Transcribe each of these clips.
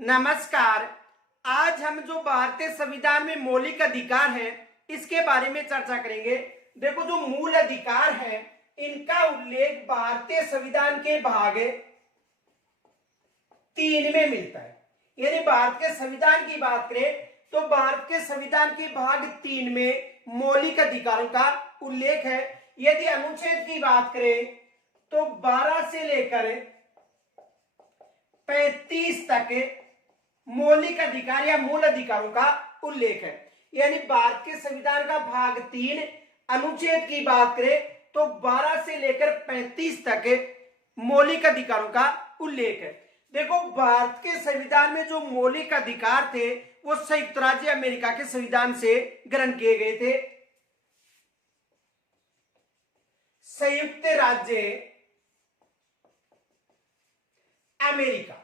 नमस्कार। आज हम जो भारतीय संविधान में मौलिक अधिकार है इसके बारे में चर्चा करेंगे। देखो, जो मूल अधिकार है इनका उल्लेख भारतीय संविधान के भाग 3 में मिलता है। यानी भारत के संविधान की बात करें तो भारत के संविधान के भाग 3 में मौलिक अधिकारों का उल्लेख है। यदि अनुच्छेद की बात करें तो 12 से लेकर 35 तक मौलिक अधिकार या मूल अधिकारों का उल्लेख है। यानी भारत के संविधान का भाग 3 अनुच्छेद की बात करें तो 12 से लेकर 35 तक मौलिक अधिकारों का उल्लेख है। देखो, भारत के संविधान में जो मौलिक अधिकार थे वो संयुक्त राज्य अमेरिका के संविधान से ग्रहण किए गए थे। संयुक्त राज्य अमेरिका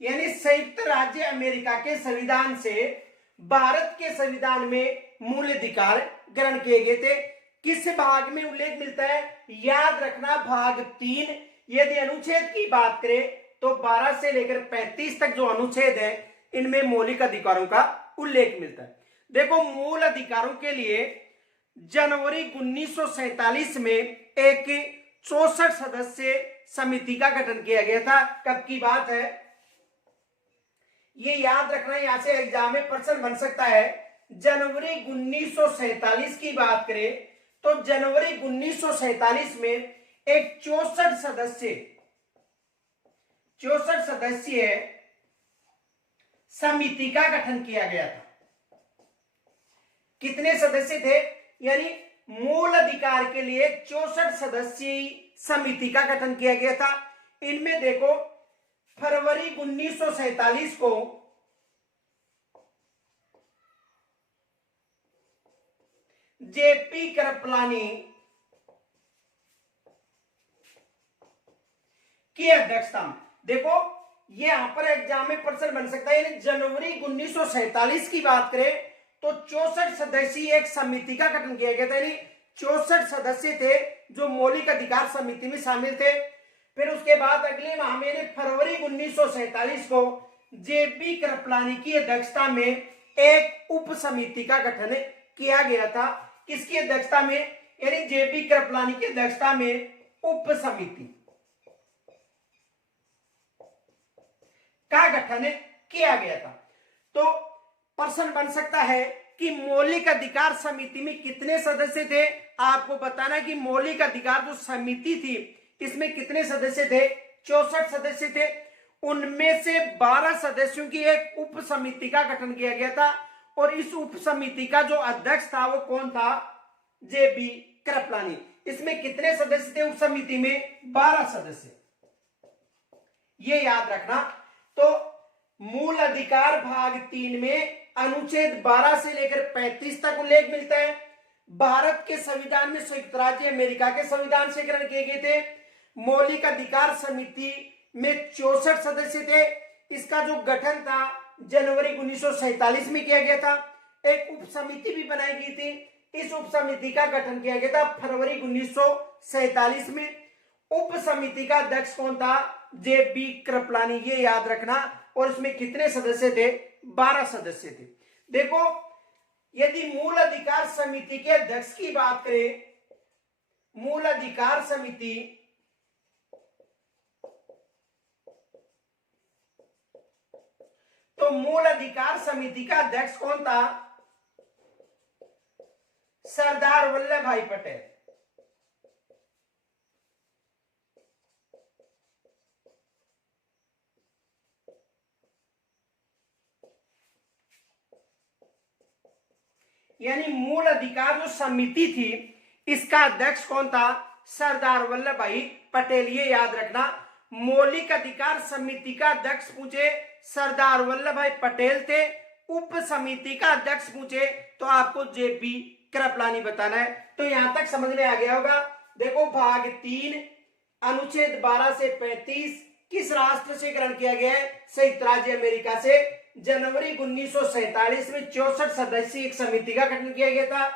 यानी संयुक्त राज्य अमेरिका के संविधान से भारत के संविधान में मूल अधिकार ग्रहण किए गए थे। किस भाग में उल्लेख मिलता है? याद रखना, भाग 3। यदि अनुच्छेद की बात करें तो 12 से लेकर 35 तक जो अनुच्छेद है इनमें मौलिक अधिकारों का उल्लेख मिलता है। देखो, मूल अधिकारों के लिए जनवरी 1947 में एक 64 सदस्य समिति का गठन किया गया था। कब की बात है ये याद रखना, यहां से एग्जाम में प्रश्न बन सकता है। जनवरी 1947 की बात करें तो जनवरी 1947 में एक 64 सदस्य समिति का गठन किया गया था। कितने सदस्य थे? यानी मूल अधिकार के लिए 64 सदस्यीय समिति का गठन किया गया था। इनमें देखो, फरवरी 1947 को जेपी कृपलानी की अध्यक्षता में, देखो ये यहां पर एग्जाम में प्रश्न बन सकता है। यानी जनवरी 1947 की बात करें तो 64 सदस्यीय एक समिति का गठन किया गया था। यानी 64 सदस्य थे जो मौलिक अधिकार समिति में शामिल थे। फिर उसके बाद अगले माह में फरवरी 1947 को जेपी कृपलानी की अध्यक्षता में एक उप समिति का गठन किया गया था। किसकी अध्यक्षता में? यानी जेपी कृपलानी की अध्यक्षता में उप समिति का गठन किया गया था। तो प्रश्न बन सकता है कि मौलिक अधिकार समिति में कितने सदस्य थे? आपको बताना कि मौलिक अधिकार जो समिति थी इसमें कितने सदस्य थे? 64 सदस्य थे। उनमें से 12 सदस्यों की एक उप समिति का गठन किया गया था और इस उप समिति का जो अध्यक्ष था वो कौन था? जेपी कृपलानी। इसमें कितने सदस्य थे उप समिति में? 12 सदस्य। ये याद रखना। तो मूल अधिकार भाग 3 में अनुच्छेद 12 से लेकर 35 तक उल्लेख मिलता है। भारत के संविधान में संयुक्त राज्य अमेरिका के संविधान से ग्रहण किए गए थे। मौलिक अधिकार समिति में 64 सदस्य थे। इसका जो गठन था जनवरी 1947 में किया गया था। एक उप समिति भी बनाई गई थी। इस उप समिति का गठन किया गया था फरवरी 1947 में। उप समिति का अध्यक्ष कौन था? जेपी कृपलानी। ये याद रखना। और इसमें कितने सदस्य थे? 12 सदस्य थे। देखो, यदि मूल अधिकार समिति के अध्यक्ष की बात करें, मूल अधिकार समिति तो मूल अधिकार समिति का अध्यक्ष कौन था? सरदार वल्लभ भाई पटेल। यानी मूल अधिकार जो समिति थी इसका अध्यक्ष कौन था? सरदार वल्लभ भाई पटेल। ये याद रखना। मौलिक अधिकार समिति का अध्यक्ष पूछे सरदार वल्लभ भाई पटेल थे। उप समिति का अध्यक्ष पूछे तो आपको जेपी कृपलानी बताना है। तो यहां तक समझ में आ गया होगा। देखो, भाग 3 अनुच्छेद 12 से 35 किस राष्ट्र से ग्रहण किया गया है? संयुक्त राज्य अमेरिका से। जनवरी 1947 में 64 सदस्यीय एक समिति का गठन किया गया था।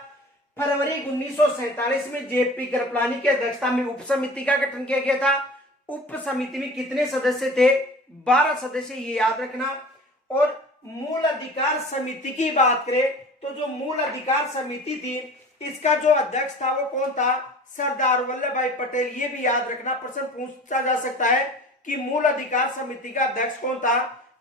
फरवरी 1947 में जेपी कृपलानी की अध्यक्षता में उप समिति का गठन किया गया था। उप समिति में कितने सदस्य थे? 12 सदस्य, ये याद रखना। और मूल अधिकार समिति की बात करें तो जो मूल अधिकार समिति थी इसका जो अध्यक्ष था वो कौन था? सरदार वल्लभ भाई पटेल। ये भी याद रखना, प्रश्न पूछा जा सकता है कि मूल अधिकार समिति का अध्यक्ष कौन था?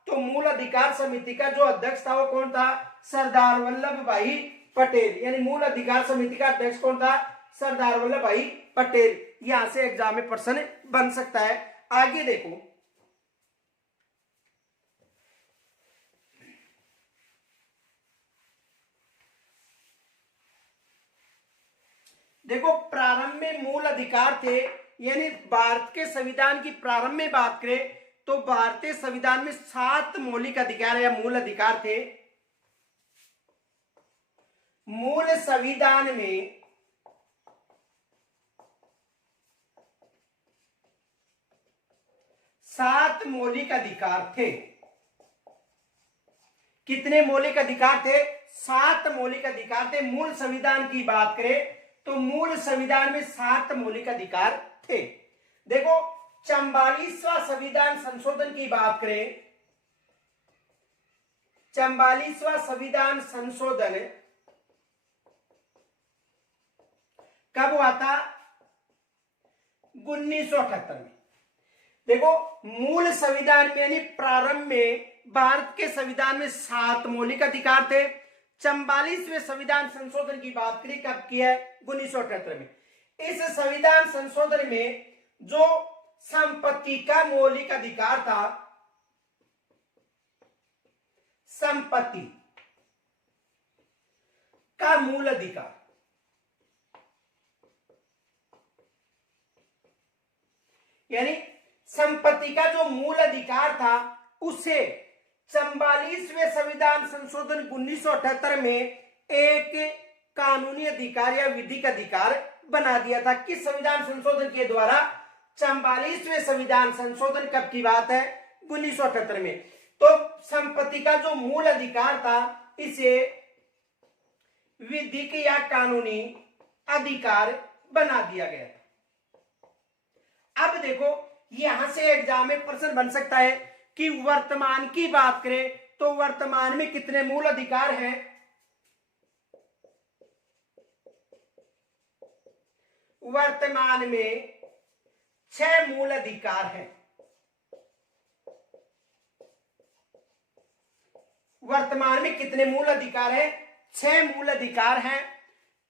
तो मूल अधिकार समिति का जो अध्यक्ष था वो कौन था? सरदार वल्लभ भाई पटेल। यानी मूल अधिकार समिति का अध्यक्ष कौन था? सरदार वल्लभ भाई पटेल। यहां से एग्जाम में प्रश्न बन सकता है। आगे देखो, देखो प्रारंभ में मूल अधिकार थे, यानी भारत के संविधान की प्रारंभ में बात करें तो भारतीय संविधान में 7 मौलिक अधिकार या मूल अधिकार थे। मूल संविधान में 7 मौलिक अधिकार थे। कितने मौलिक अधिकार थे? 7 मौलिक अधिकार थे। मूल संविधान की बात करें तो मूल संविधान में 7 मौलिक अधिकार थे। देखो 44वां संविधान संशोधन की बात करें, 44वां संविधान संशोधन कब हुआ था? 1978 में। देखो मूल संविधान में यानी प्रारंभ में भारत के संविधान में 7 मौलिक अधिकार थे। 44वें संविधान संशोधन की बात करें कब की है? 1978 में। इस संविधान संशोधन में जो संपत्ति का मौलिक अधिकार था, संपत्ति का मूल अधिकार, यानी संपत्ति का जो मूल अधिकार था उसे 44वें संविधान संशोधन 1978 में एक कानूनी अधिकार या विधिक अधिकार बना दिया था। किस संविधान संशोधन के द्वारा? 44वें संविधान संशोधन कब की बात है? 1978 में। तो संपत्ति का जो मूल अधिकार था इसे विधिक या कानूनी अधिकार बना दिया गया था। अब देखो यहां से एग्जाम में प्रश्न बन सकता है कि वर्तमान की बात करें तो वर्तमान में कितने मूल अधिकार हैं? वर्तमान में 6 मूल अधिकार हैं। वर्तमान में कितने मूल अधिकार हैं? 6 मूल अधिकार हैं।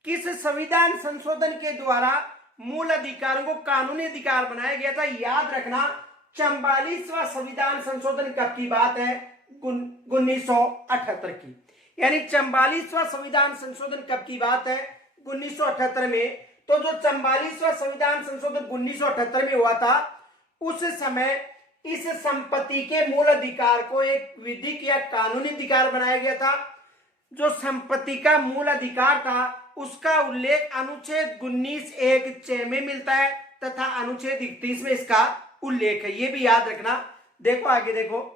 किस संविधान संशोधन के द्वारा मूल अधिकारों को कानूनी अधिकार बनाया गया था? याद रखना 44वां संविधान संशोधन कब की बात है? 1978 की। यानी 44वां संविधान संशोधन कब की बात है? 1978 में। तो जो 44वां संविधान संशोधन 1978 में हुआ था उस समय इस संपत्ति के मूल अधिकार को एक विधिक या कानूनी अधिकार बनाया गया था। जो संपत्ति का मूल अधिकार था उसका उल्लेख अनुच्छेद 19(1)(6) में मिलता है तथा अनुच्छेद 31 में इसका उल्लेख है। ये भी याद रखना। देखो आगे देखो,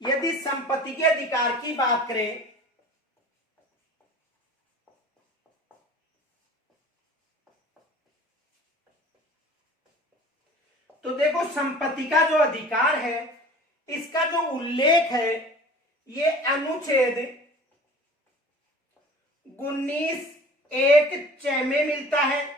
यदि संपत्ति के अधिकार की बात करें तो देखो संपत्ति का जो अधिकार है इसका जो उल्लेख है ये अनुच्छेद 19(1)(6) में मिलता है।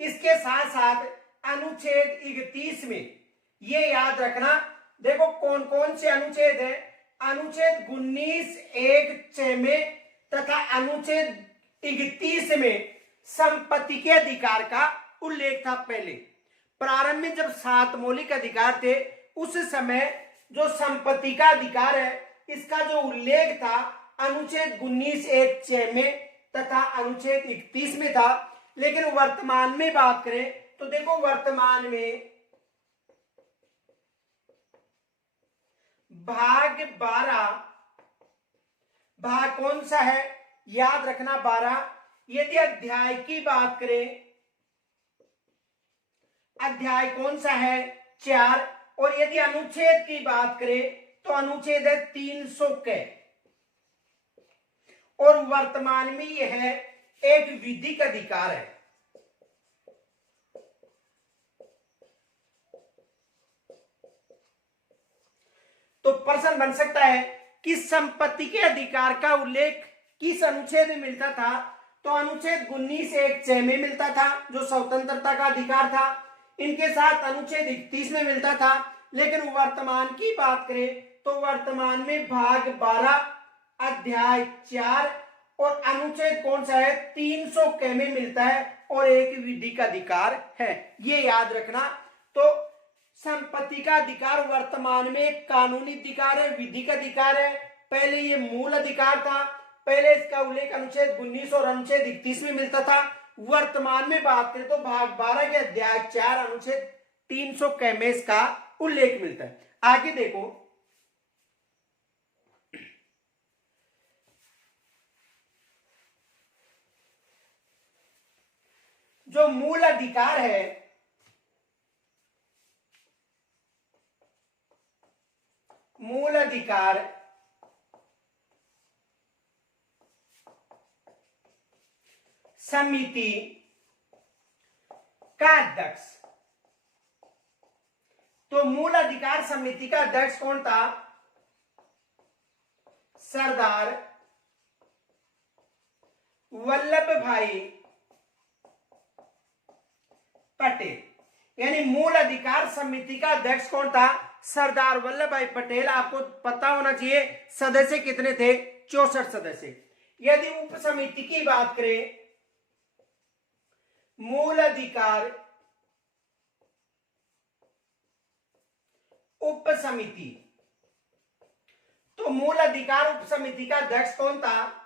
इसके साथ साथ अनुच्छेद 31 में, ये याद रखना। देखो कौन कौन से अनुच्छेद है? अनुच्छेद 19(1)(6) में तथा अनुच्छेद 31 में संपत्ति के अधिकार का उल्लेख था। पहले प्रारंभ में जब 7 मौलिक अधिकार थे उस समय जो संपत्ति का अधिकार है इसका जो उल्लेख था अनुच्छेद 19(1)(6) में तथा अनुच्छेद 31 में था। लेकिन वर्तमान में बात करें तो देखो वर्तमान में भाग 12, भाग कौन सा है? याद रखना 12। यदि अध्याय की बात करें, अध्याय कौन सा है? 4। और यदि अनुच्छेद की बात करें तो अनुच्छेद है 300 के। और वर्तमान में यह है एक विधिक अधिकार है। तो प्रश्न बन सकता है कि संपत्ति के अधिकार का उल्लेख किस अनुच्छेद में मिलता था? तो अनुच्छेद 19(1)(6) में मिलता था, जो स्वतंत्रता का अधिकार था। इनके साथ अनुच्छेद 31 में मिलता था। लेकिन वर्तमान की बात करें तो वर्तमान में भाग 12 अध्याय 4 और अनुच्छेद कौन सा है? 300 में मिलता है और एक विधिक अधिकार है, ये याद रखना। तो संपत्ति का अधिकार वर्तमान में एक कानूनी अधिकार है, विधिक अधिकार है। पहले ये मूल अधिकार था, पहले इसका उल्लेख अनुच्छेद 19 और अनुच्छेद 31 में मिलता था। वर्तमान में बात करें तो भाग 12 के अध्याय 4 अनुच्छेद 300 में इसका उल्लेख मिलता है। आगे देखो, जो मूल अधिकार है, मूल अधिकार समिति का अध्यक्ष, तो मूल अधिकार समिति का अध्यक्ष कौन था? सरदार वल्लभ भाई पटेल। यानी मूल अधिकार समिति का अध्यक्ष कौन था? सरदार वल्लभ भाई पटेल। आपको पता होना चाहिए सदस्य कितने थे? 64 सदस्य। यदि उप समिति की बात करें, मूल अधिकार उप समिति, तो मूल अधिकार उप समिति का अध्यक्ष कौन था?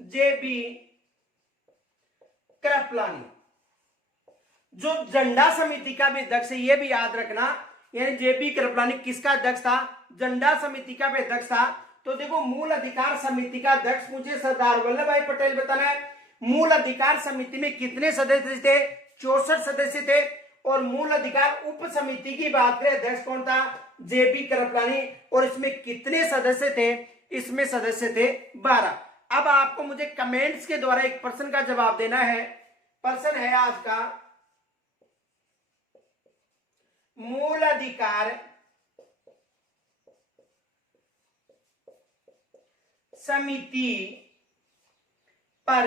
जेबी कृपलानी। जो झंडा समिति का भी अध्यक्ष है, यह भी याद रखना। यानी जेबी कृपलानी किसका अध्यक्ष था? झंडा समिति का भी अध्यक्ष था। तो देखो, मूल अधिकार समिति का अध्यक्ष मुझे सरदार वल्लभ भाई पटेल बताना है। मूल अधिकार समिति में कितने सदस्य थे? 64 सदस्य थे। और मूल अधिकार उप समिति की बात करें, अध्यक्ष कौन था? जेबी कृपलानी। और इसमें कितने सदस्य थे? इसमें सदस्य थे 12। अब आपको मुझे कमेंट्स के द्वारा एक प्रश्न का जवाब देना है। प्रश्न है आज का, मूल अधिकार समिति पर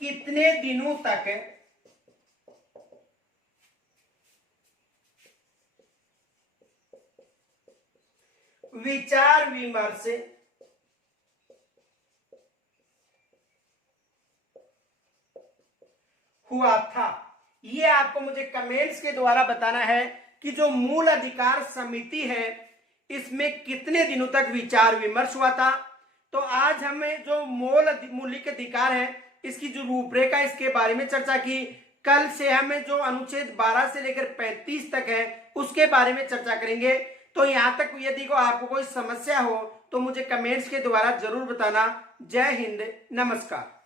कितने दिनों तक विचार विमर्श हुआ था? ये आपको मुझे कमेंट्स के द्वारा बताना है कि जो मूल अधिकार समिति है इसमें कितने दिनों तक विचार विमर्श हुआ था। तो आज हमें जो मौलिक अधिकार है इसकी जो रूपरेखा, इसके बारे में चर्चा की। कल से हमें जो अनुच्छेद 12 से लेकर 35 तक है उसके बारे में चर्चा करेंगे। तो यहां तक यदि को आपको कोई समस्या हो तो मुझे कमेंट्स के द्वारा जरूर बताना। जय हिंद, नमस्कार।